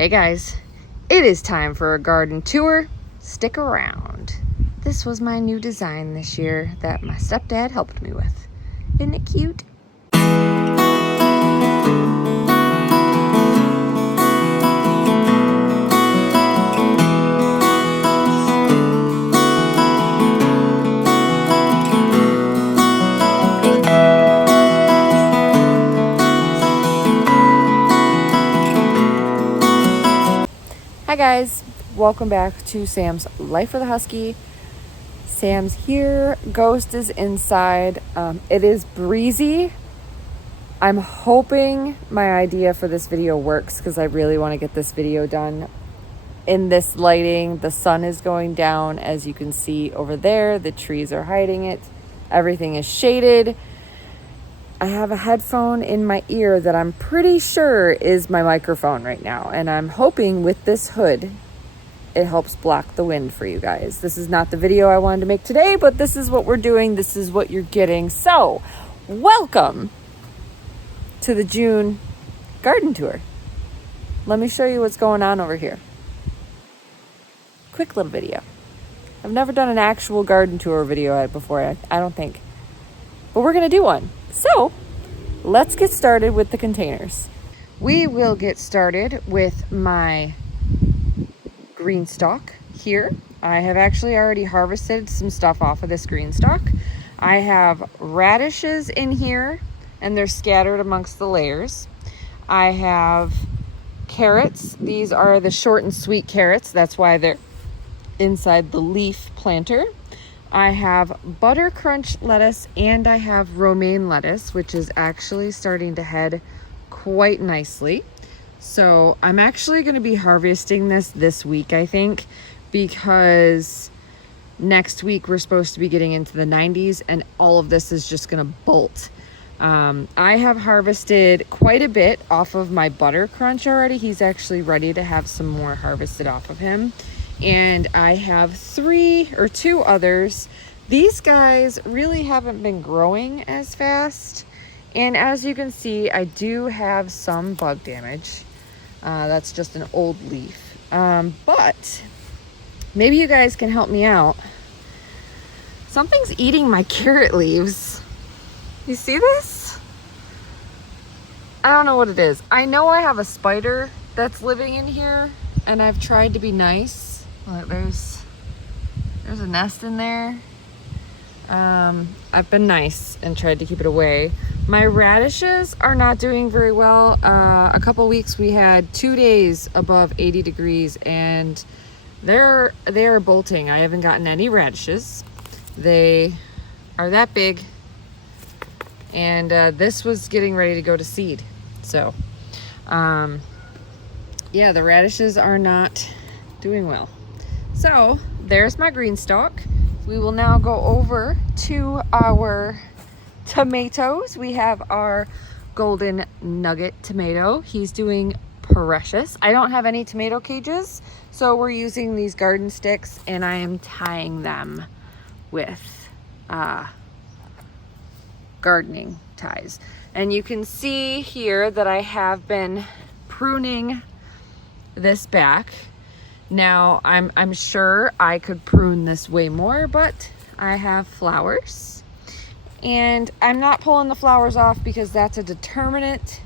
Hey guys, it is time for a garden tour. Stick around. This was my new design this year that my stepdad helped me with. Isn't it cute? Hi guys, welcome back to Sam's Life with a Husky. Sam's here, Ghost is inside. It is breezy. I'm hoping my idea for this video works because I really want to get this video done in this lighting. The sun is going down, as you can see over there. The trees are hiding it. Everything is shaded. I have a headphone in my ear that I'm pretty sure is my microphone right now. And I'm hoping with this hood, it helps block the wind for you guys. This is not the video I wanted to make today, but this is what we're doing. This is what you're getting. So, welcome to the June garden tour. Let me show you what's going on over here. Quick little video. I've never done an actual garden tour video before, I don't think. But we're going to do one. So, let's get started with the containers. We will get started with my green stalk here. I have actually already harvested some stuff off of this green stalk. I have radishes in here, and they're scattered amongst the layers. I have carrots. These are the short and sweet carrots. That's why they're inside the leaf planter. I have butter crunch lettuce and I have romaine lettuce, which is actually starting to head quite nicely. So I'm actually going to be harvesting this week, I think, because next week we're supposed to be getting into the 90s and all of this is just going to bolt. I have harvested quite a bit off of my butter crunch already. He's actually ready to have some more harvested off of him. And I have 2 others. These guys really haven't been growing as fast. And as you can see, I do have some bug damage. That's just an old leaf. But maybe you guys can help me out. Something's eating my carrot leaves. You see this? I don't know what it is. I know I have a spider that's living in here, and I've tried to be nice. Look, there's a nest in there. I've been nice and tried to keep it away. My radishes are not doing very well. A couple weeks we had 2 days above 80 degrees and they're bolting. I haven't gotten any radishes. They are that big, and this was getting ready to go to seed. So yeah, the radishes are not doing well. So there's my green stalk. We will now go over to our tomatoes. We have our golden nugget tomato. He's doing precious. I don't have any tomato cages, so we're using these garden sticks and I am tying them with gardening ties. And you can see here that I have been pruning this back. Now, I'm sure I could prune this way more, but I have flowers. And I'm not pulling the flowers off because that's a determinate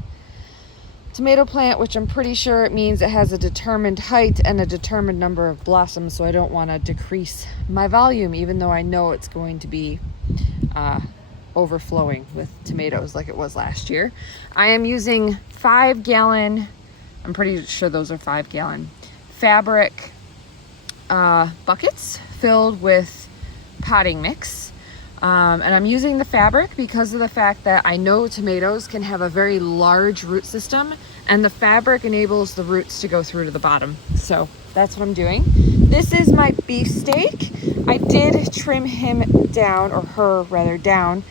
tomato plant, which I'm pretty sure it means it has a determined height and a determined number of blossoms, so I don't want to decrease my volume, even though I know it's going to be overflowing with tomatoes like it was last year. I am using 5-gallon, I'm pretty sure those are 5-gallon, fabric buckets filled with potting mix. And I'm using the fabric because of the fact that I know tomatoes can have a very large root system, and the fabric enables the roots to go through to the bottom. So that's what I'm doing. This is my beefsteak. I did trim him down, or her rather, down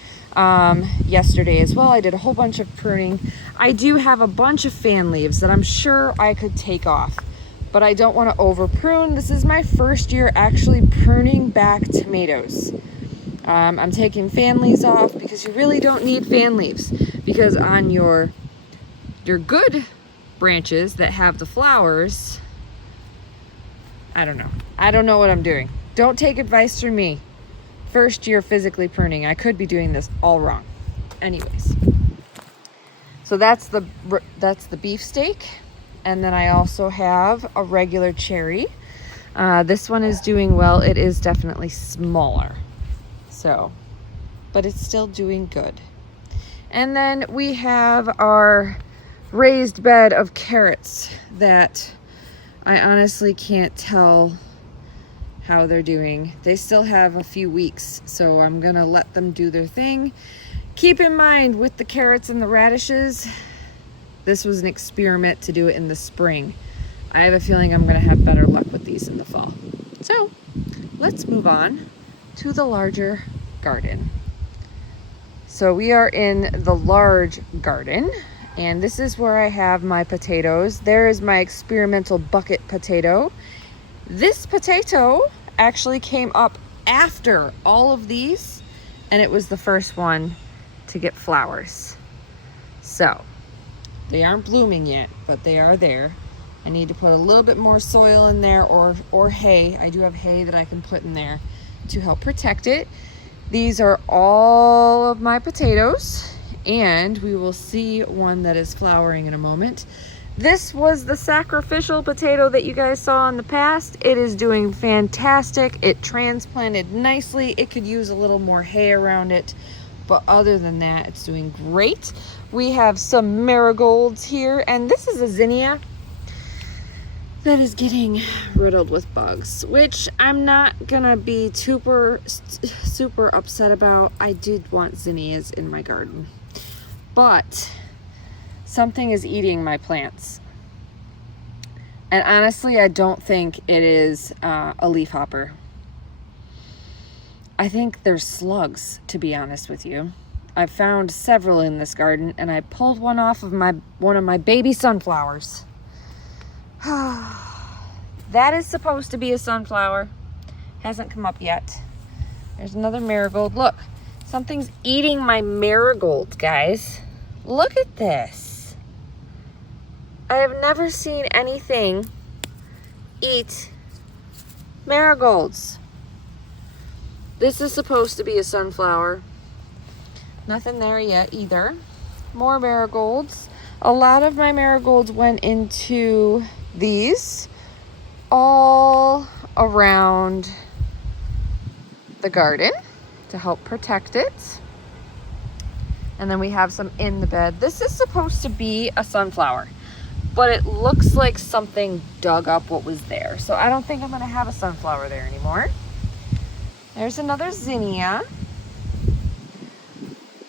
yesterday as well. I did a whole bunch of pruning. I do have a bunch of fan leaves that I'm sure I could take off, but I don't want to over prune. This is my first year actually pruning back tomatoes. I'm taking fan leaves off because you really don't need fan leaves, because on your good branches that have the flowers. I don't know. I don't know what I'm doing. Don't take advice from me. First year physically pruning. I could be doing this all wrong. Anyways. So that's the beefsteak. And then I also have a regular cherry. This one is doing well. It is definitely smaller. So, but it's still doing good. And then we have our raised bed of carrots that I honestly can't tell how they're doing. They still have a few weeks, so I'm gonna let them do their thing. Keep in mind with the carrots and the radishes, this was an experiment to do it in the spring. I have a feeling I'm gonna have better luck with these in the fall. So let's move on to the larger garden. So we are in the large garden, and this is where I have my potatoes. There is my experimental bucket potato. This potato actually came up after all of these, and it was the first one to get flowers. So they aren't blooming yet, but they are there. I need to put a little bit more soil in there, or hay. I do have hay that I can put in there to help protect it. These are all of my potatoes, and we will see one that is flowering in a moment. This was the sacrificial potato that you guys saw in the past. It is doing fantastic. It transplanted nicely. It could use a little more hay around it, but other than that, it's doing great. We have some marigolds here, and this is a zinnia that is getting riddled with bugs, which I'm not gonna be super upset about. I did want zinnias in my garden, but something is eating my plants. And honestly, I don't think it is a leafhopper. I think they're slugs, to be honest with you. I've found several in this garden, and I pulled one off of one of my baby sunflowers. That is supposed to be a sunflower. Hasn't come up yet. There's another marigold. Look, something's eating my marigolds, guys. Look at this. I have never seen anything eat marigolds. This is supposed to be a sunflower. Nothing there yet either. More marigolds. A lot of my marigolds went into these all around the garden to help protect it. And then we have some in the bed. This is supposed to be a sunflower, but it looks like something dug up what was there. So I don't think I'm gonna have a sunflower there anymore. There's another zinnia.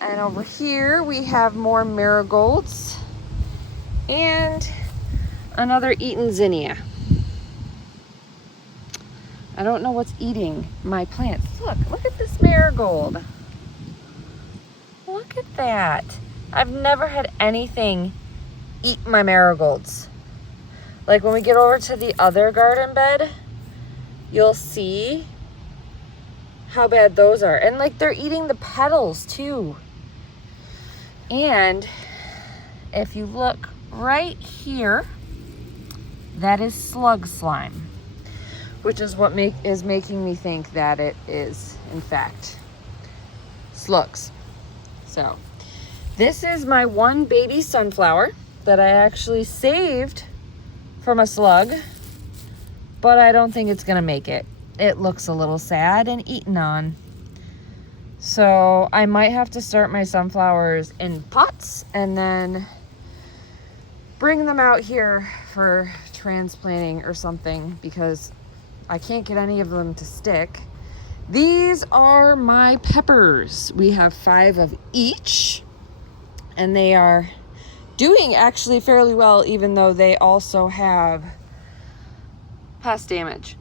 And over here we have more marigolds and another eaten zinnia. I don't know what's eating my plants. Look at this marigold. Look at that. I've never had anything eat my marigolds. Like when we get over to the other garden bed, you'll see how bad those are. And like they're eating the petals too. And if you look right here, that is slug slime, which is what is making me think that it is, in fact, slugs. So this is my one baby sunflower that I actually saved from a slug, but I don't think it's gonna make it. It looks a little sad and eaten on. So I might have to start my sunflowers in pots and then bring them out here for transplanting or something, because I can't get any of them to stick. These are my peppers. We have 5 of each, and they are doing actually fairly well, even though they also have pest damage.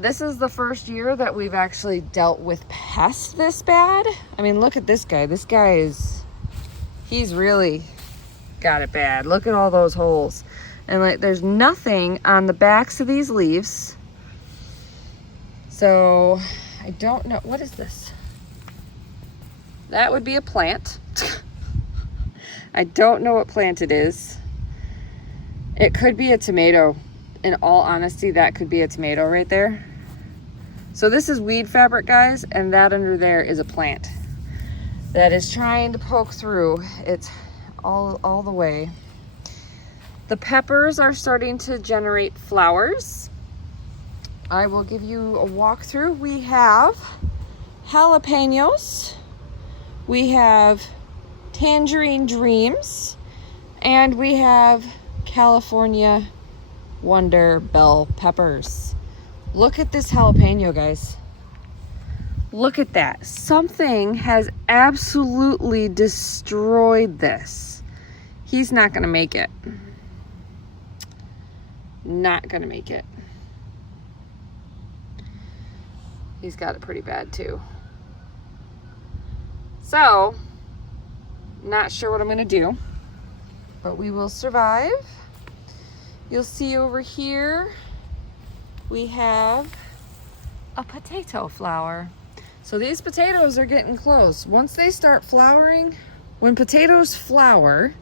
This is the first year that we've actually dealt with pests this bad. I mean, look at this guy. This guy he's really got it bad. Look at all those holes. And like, there's nothing on the backs of these leaves. So I don't know. What is this? That would be a plant. I don't know what plant it is. It could be a tomato. In all honesty, that could be a tomato right there. So this is weed fabric, guys, and that under there is a plant that is trying to poke through. It's all the way. The peppers are starting to generate flowers. I will give you a walkthrough. We have jalapenos, we have tangerine dreams, and we have California Wonder bell peppers. Look at this jalapeno, guys. Look at that. Something has absolutely destroyed this. He's not gonna make it. Not gonna make it. He's got it pretty bad too. So, not sure what I'm gonna do, but we will survive. You'll see over here, we have a potato flower. So these potatoes are getting close. Once they start flowering, when potatoes flower,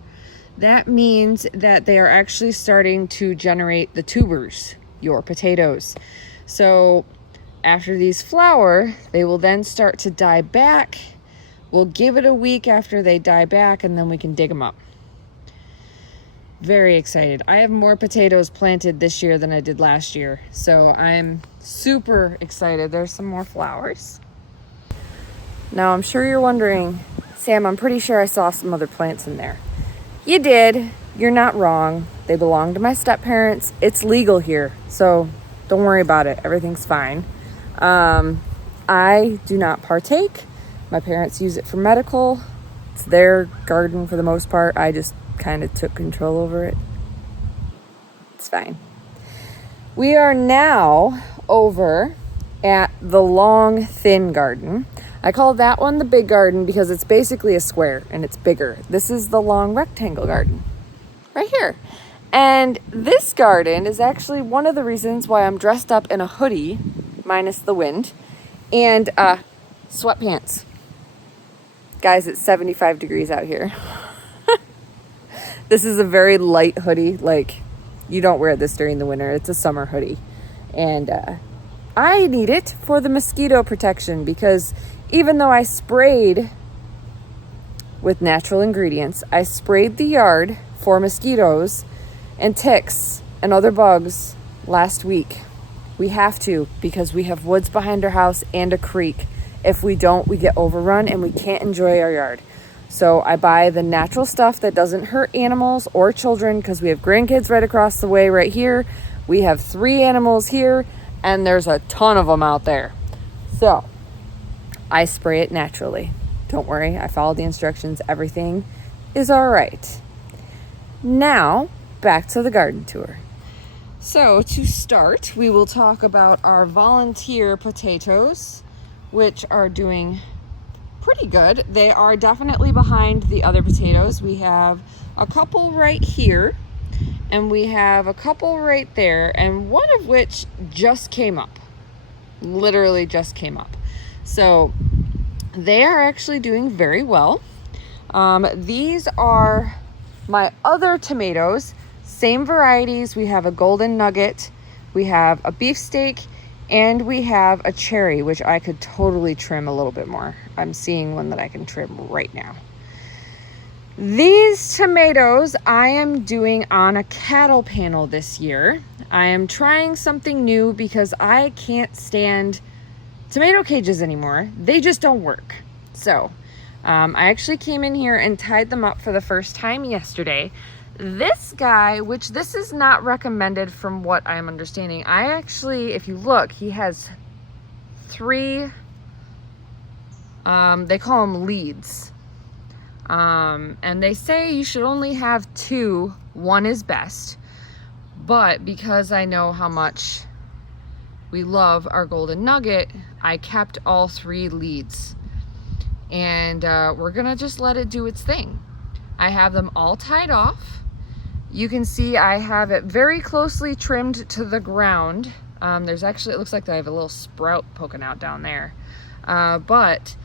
that means that they are actually starting to generate the tubers, your potatoes. So after these flower, they will then start to die back. We'll give it a week after they die back, and then we can dig them up. Very excited. I have more potatoes planted this year than I did last year, so I'm super excited. There's some more flowers. Now I'm sure you're wondering, Sam, I'm pretty sure I saw some other plants in there. You did. You're not wrong. They belong to my step-parents. It's legal here, so don't worry about it. Everything's fine. I do not partake. My parents use it for medical. It's their garden for the most part. I just kind of took control over it. It's fine. We are now over at the long, thin garden. I call that one the big garden because it's basically a square and it's bigger. This is the long rectangle garden right here. And this garden is actually one of the reasons why I'm dressed up in a hoodie, minus the wind, and sweatpants. Guys, it's 75 degrees out here. This is a very light hoodie. Like, you don't wear this during the winter. It's a summer hoodie. And I need it for the mosquito protection because even though I sprayed with natural ingredients, I sprayed the yard for mosquitoes and ticks and other bugs last week. We have to because we have woods behind our house and a creek. If we don't, we get overrun and we can't enjoy our yard. So I buy the natural stuff that doesn't hurt animals or children because we have grandkids right across the way right here. We have 3 animals here and there's a ton of them out there. So I spray it naturally. Don't worry, I followed the instructions. Everything is all right. Now, back to the garden tour. So to start, we will talk about our volunteer potatoes, which are doing pretty good. They are definitely behind the other potatoes. We have a couple right here, and we have a couple right there, and one of which just came up. Literally just came up. So they are actually doing very well. These are my other tomatoes, same varieties. We have a golden nugget, we have a beefsteak, and we have a cherry, which I could totally trim a little bit more. I'm seeing one that I can trim right now. These tomatoes I am doing on a cattle panel this year. I am trying something new because I can't stand tomato cages anymore. They just don't work. So I actually came in here and tied them up for the first time yesterday. This guy, which this is not recommended from what I'm understanding. I actually, if you look, he has 3, they call them leads. And they say you should only have 2. 1 is best. But because I know how much we love our golden nugget, I kept all 3 leads. And we're gonna just let it do its thing. I have them all tied off. You can see I have it very closely trimmed to the ground. There's actually, it looks like I have a little sprout poking out down there. But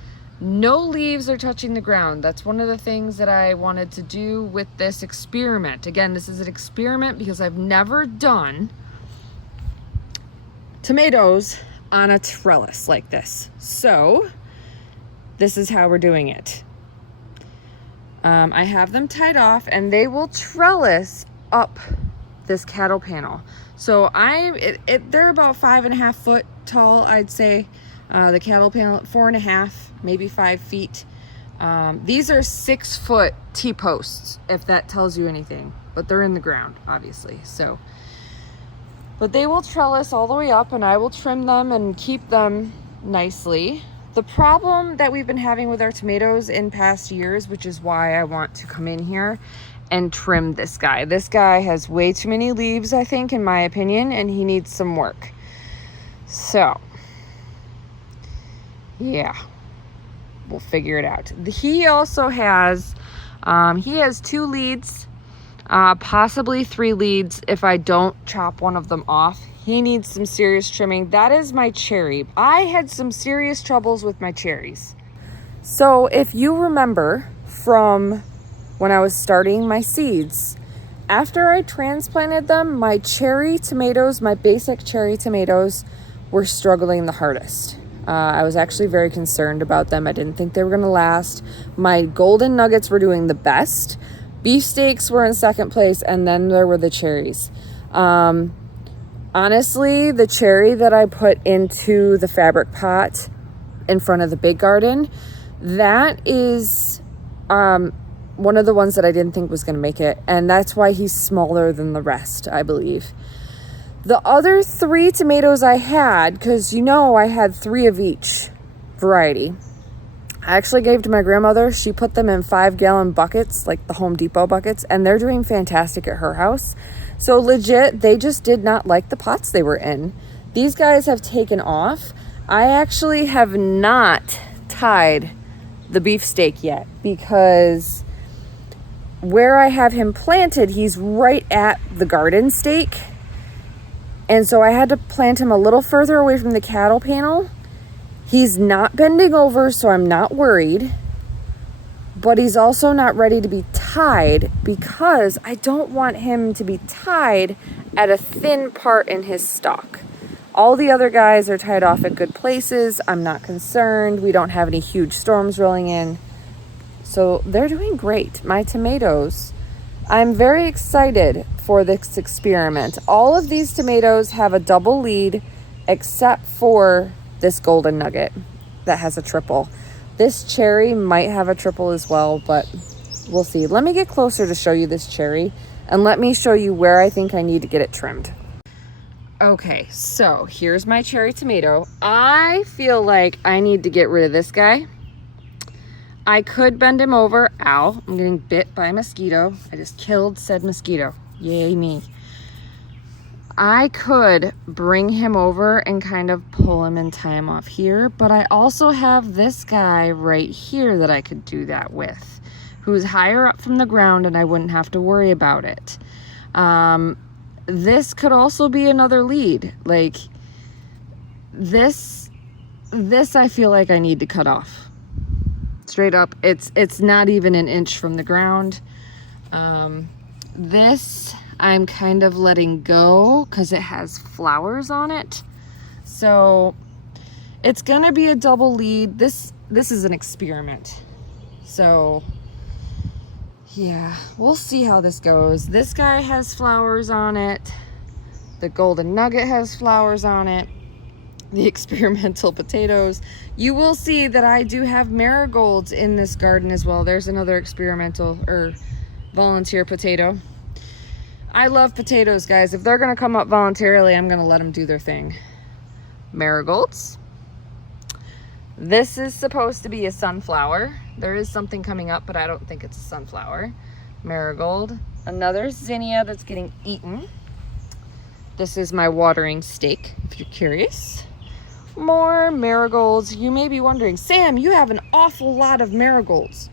No leaves are touching the ground. That's one of the things that I wanted to do with this experiment. Again, this is an experiment because I've never done tomatoes on a trellis like this. So this is how we're doing it. I have them tied off and they will trellis up this cattle panel. So they're about 5.5 foot tall, I'd say. The cattle panel, 4.5, maybe 5 feet. These are 6 foot T-posts, if that tells you anything, but they're in the ground, obviously. So, but they will trellis all the way up and I will trim them and keep them nicely. The problem that we've been having with our tomatoes in past years, which is why I want to come in here and trim this guy. This guy has way too many leaves, I think, in my opinion, and he needs some work. So, yeah, we'll figure it out. He also has, he has 2 leads, possibly 3 leads if I don't chop one of them off. He needs some serious trimming. That is my cherry. I had some serious troubles with my cherries. So if you remember from when I was starting my seeds, after I transplanted them, my cherry tomatoes, my basic cherry tomatoes, were struggling the hardest. I was actually very concerned about them. I didn't think they were going to last. My golden nuggets were doing the best. Beefsteaks were in second place, and then there were the cherries. Honestly, the cherry that I put into the fabric pot in front of the big garden, that is one of the ones that I didn't think was going to make it. And that's why he's smaller than the rest, I believe. The other 3 tomatoes I had, because you know I had 3 of each variety, I actually gave to my grandmother. She put them in 5-gallon buckets, like the Home Depot buckets, and they're doing fantastic at her house. So legit, they just did not like the pots they were in. These guys have taken off. I actually have not tied the beefsteak yet because where I have him planted, he's right at the garden stake. And so I had to plant him a little further away from the cattle panel. He's not bending over, so I'm not worried. But he's also not ready to be tied because I don't want him to be tied at a thin part in his stalk. All the other guys are tied off at good places. I'm not concerned. We don't have any huge storms rolling in. So they're doing great. My tomatoes, I'm very excited for this experiment. All of these tomatoes have a double lead except for this golden nugget that has a triple. This cherry might have a triple as well, but we'll see. Let me get closer to show you this cherry and let me show you where I think I need to get it trimmed. Okay, so here's my cherry tomato. I feel like I need to get rid of this guy. I could bend him over. Ow, I'm getting bit by a mosquito. I just killed said mosquito. Yay me. I could bring him over and kind of pull him and tie him off here, but I also have this guy right here that I could do that with, who's higher up from the ground and I wouldn't have to worry about it. This could also be another lead. Like this I feel like I need to cut off. Straight up, it's not even an inch from the ground. This I'm kind of letting go because it has flowers on it. So it's gonna be a double lead. This is an experiment. So yeah, we'll see how this goes. This guy has flowers on it. The golden nugget has flowers on it. The experimental potatoes. You will see that I do have marigolds in this garden as well. There's another experimental or volunteer potato. I love potatoes, guys. If they're gonna come up voluntarily, I'm gonna let them do their thing. Marigolds. This is supposed to be a sunflower. There is something coming up, but I don't think it's a sunflower. Marigold. Another zinnia that's getting eaten. This is my watering stake, if you're curious. More marigolds. You may be wondering, Sam, you have an awful lot of marigolds.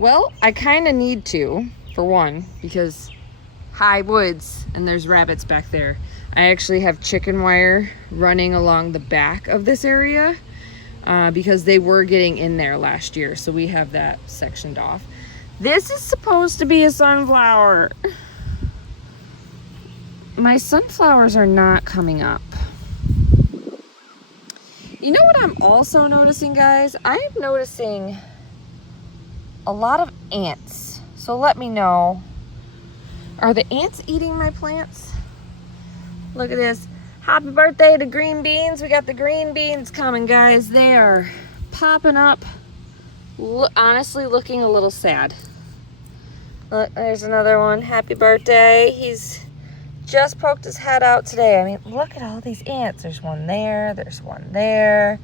Well, I kind of need to, for one, because high woods and there's rabbits back there. I actually have chicken wire running along the back of this area. because they were getting in there last year. So we have that sectioned off. This is supposed to be a sunflower. My sunflowers are not coming up. You know what I'm also noticing, guys? I'm noticing a lot of ants. So let me know. Are the ants eating my plants? Look at this. Happy birthday to green beans. We got the green beans coming, guys. They are popping up. Honestly, looking a little sad. Look, there's another one. Happy birthday. He's just poked his head out today. I mean, look at all these ants. There's one there. There's one there.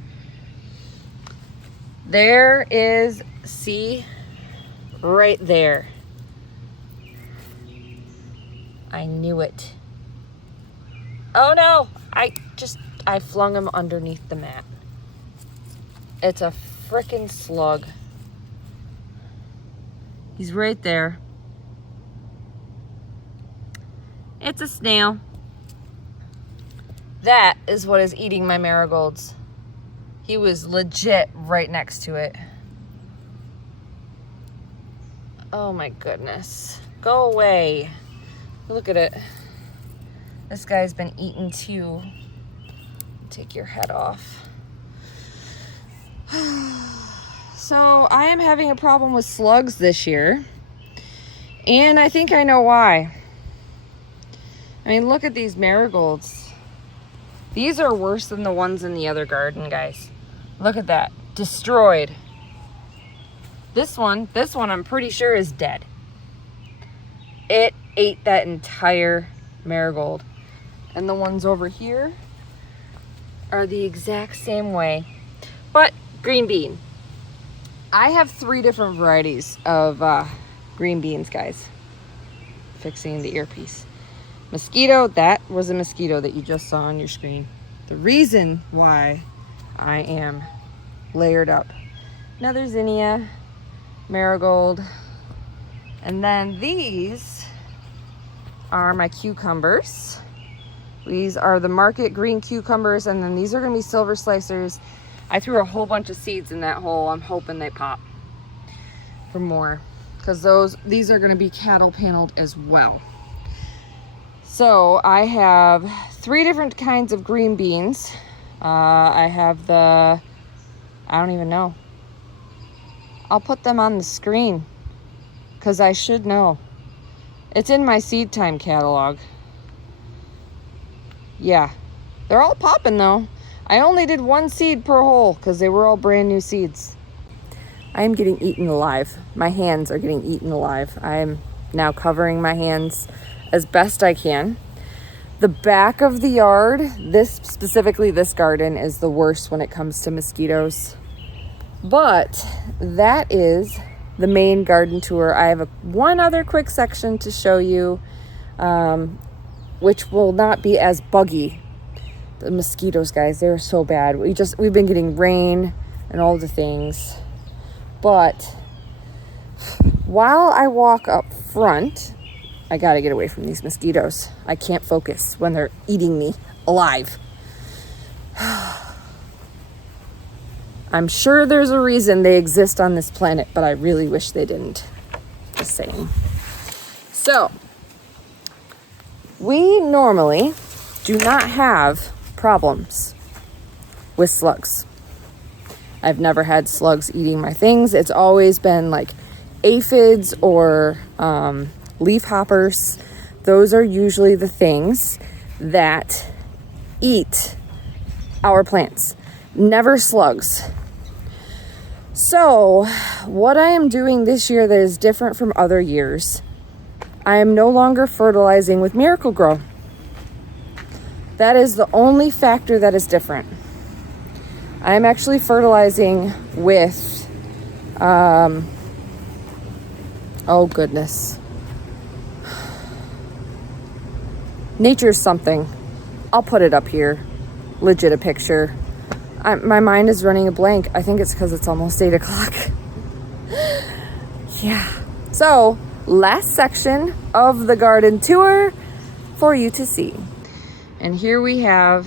There is, see, right there. I knew it. Oh no, I flung him underneath the mat. It's a frickin' slug. He's right there. It's a snail. That is what is eating my marigolds. He was legit right next to it. Oh my goodness. Go away. Look at it. This guy's been eaten too. Take your head off. So I am having a problem with slugs this year. And I think I know why. I mean, look at these marigolds. These are worse than the ones in the other garden, guys. Look at that. Destroyed. This one I'm pretty sure is dead. It ate that entire marigold. And the ones over here are the exact same way. But green bean. I have 3 different varieties of green beans, guys. Fixing the earpiece. Mosquito, that was a mosquito that you just saw on your screen. The reason why I am layered up. Another zinnia, marigold. And then these are my cucumbers. These are the market green cucumbers, and then these are gonna be silver slicers. I threw a whole bunch of seeds in that hole. I'm hoping they pop for more, because these are gonna be cattle paneled as well. So I have 3 different kinds of green beans. I have I don't even know. I'll put them on the screen because I should know. It's in my seed time catalog. Yeah, they're all popping though. I only did 1 seed per hole because they were all brand new seeds. I am getting eaten alive. My hands are getting eaten alive. I'm now covering my hands as best I can. The back of the yard, specifically this garden, is the worst when it comes to mosquitoes. But that is the main garden tour. I have one other quick section to show you, which will not be as buggy. The mosquitoes, guys, they're so bad. We've been getting rain and all the things. But while I walk up front, I gotta get away from these mosquitoes. I can't focus when they're eating me alive. I'm sure there's a reason they exist on this planet, but I really wish they didn't. Just saying. So, we normally do not have problems with slugs. I've never had slugs eating my things. It's always been like aphids or leaf hoppers. Those are usually the things that eat our plants, never slugs. So what I am doing this year that is different from other years, I am no longer fertilizing with Miracle-Gro. That is the only factor that is different. I am actually fertilizing with, oh goodness. Nature's something. I'll put it up here. Legit a picture. My mind is running a blank. I think it's because it's almost 8 o'clock. Yeah. So, last section of the garden tour for you to see. And here we have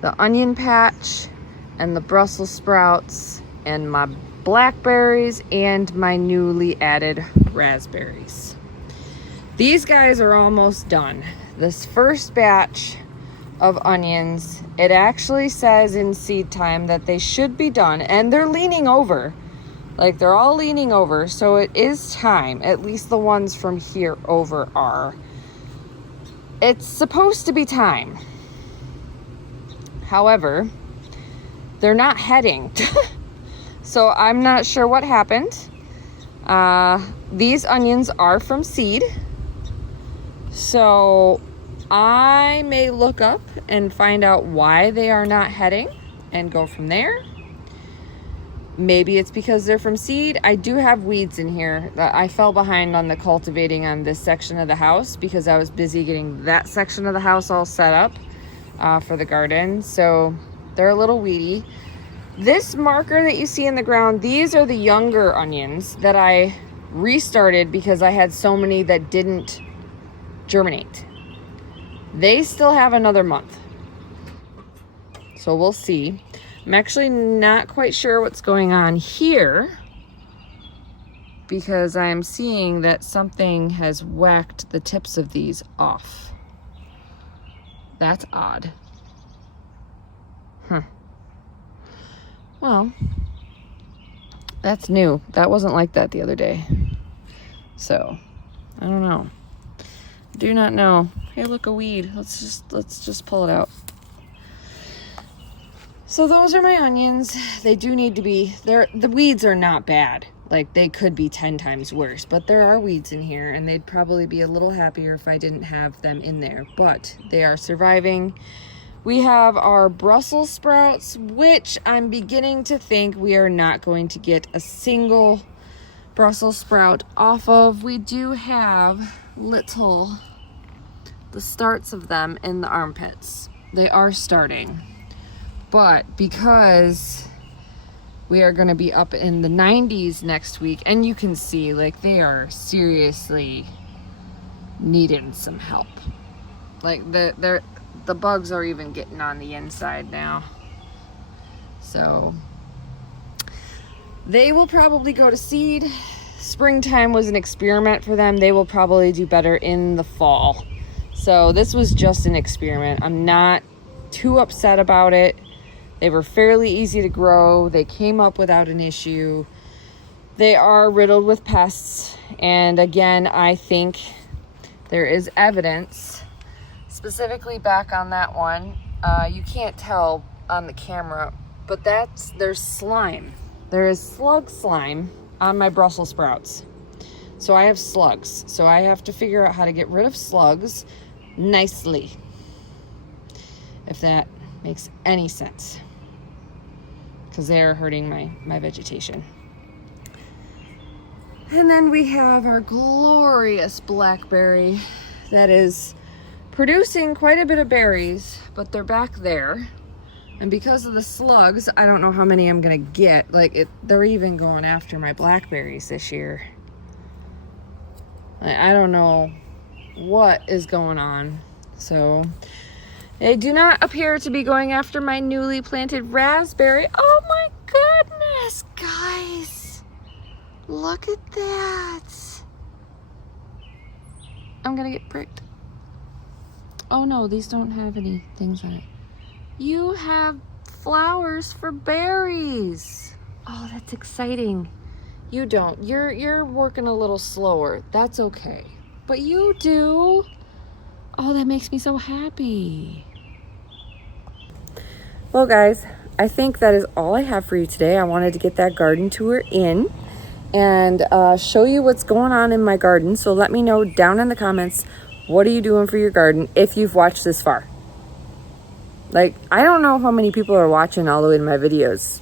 the onion patch and the Brussels sprouts and my blackberries and my newly added raspberries. These guys are almost done. This first batch of onions, it actually says in seed time that they should be done, and they're leaning over. Like, they're all leaning over, so it is time. At least the ones from here over are. It's supposed to be time. However, they're not heading. So I'm not sure what happened. These onions are from seed. So I may look up and find out why they are not heading and go from there. Maybe it's because they're from seed. I do have weeds in here. I fell behind on the cultivating on this section of the house because I was busy getting that section of the house all set up for the garden. So they're a little weedy. This marker that you see in the ground, these are the younger onions that I restarted because I had so many that didn't germinate. They still have another month. So we'll see. I'm actually not quite sure what's going on here because I'm seeing that something has whacked the tips of these off. That's odd. Well, that's new. That wasn't like that the other day. So, I don't know. Do not know. Hey, look, a weed. Let's just pull it out. So those are my onions. They do need to be, the weeds are not bad. Like, they could be 10 times worse, but there are weeds in here, and they'd probably be a little happier if I didn't have them in there, but they are surviving. We have our Brussels sprouts, which I'm beginning to think we are not going to get a single Brussels sprout off of. We do have the starts of them in the armpits. They are starting. But because we are going to be up in the 90s next week, and you can see, like, they are seriously needing some help. Like, the bugs are even getting on the inside now. So they will probably go to seed. Springtime was an experiment for them. They will probably do better in the fall. So this was just an experiment. I'm not too upset about it. They were fairly easy to grow. They came up without an issue. They are riddled with pests. And again, I think there is evidence, specifically back on that one. You can't tell on the camera, but there's slime. There is slug slime on my Brussels sprouts. So I have slugs. So I have to figure out how to get rid of slugs nicely, if that makes any sense, because they're hurting my vegetation. And then we have our glorious blackberry that is producing quite a bit of berries, but they're back there. And because of the slugs, I don't know how many I'm gonna get. They're even going after my blackberries this year. I don't know what is going on. So they do not appear to be going after my newly planted raspberry. Oh my goodness, guys. Look at that. I'm gonna get pricked. Oh no, these don't have any things on it. You have flowers for berries. Oh, that's exciting. You don't. You're working a little slower. That's okay. But you do. Oh, that makes me so happy. Well, guys, I think that is all I have for you today. I wanted to get that garden tour in and show you what's going on in my garden. So let me know down in the comments, what are you doing for your garden if you've watched this far? Like, I don't know how many people are watching all the way to my videos.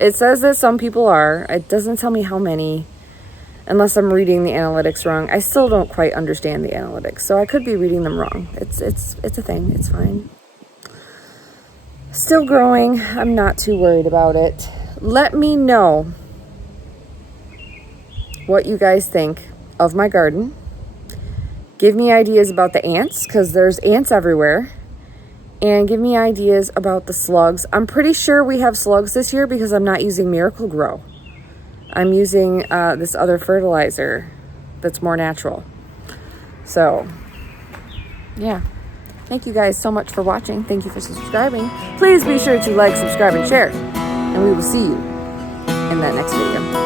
It says that some people are. It doesn't tell me how many, unless I'm reading the analytics wrong. I still don't quite understand the analytics, so I could be reading them wrong. It's a thing. It's fine. Still growing. I'm not too worried about it. Let me know what you guys think of my garden. Give me ideas about the ants, because there's ants everywhere. and give me ideas about the slugs. I'm pretty sure we have slugs this year because I'm not using Miracle Grow. I'm using this other fertilizer that's more natural. So, yeah. Thank you guys so much for watching. Thank you for subscribing. Please be sure to like, subscribe, and share. And we will see you in that next video.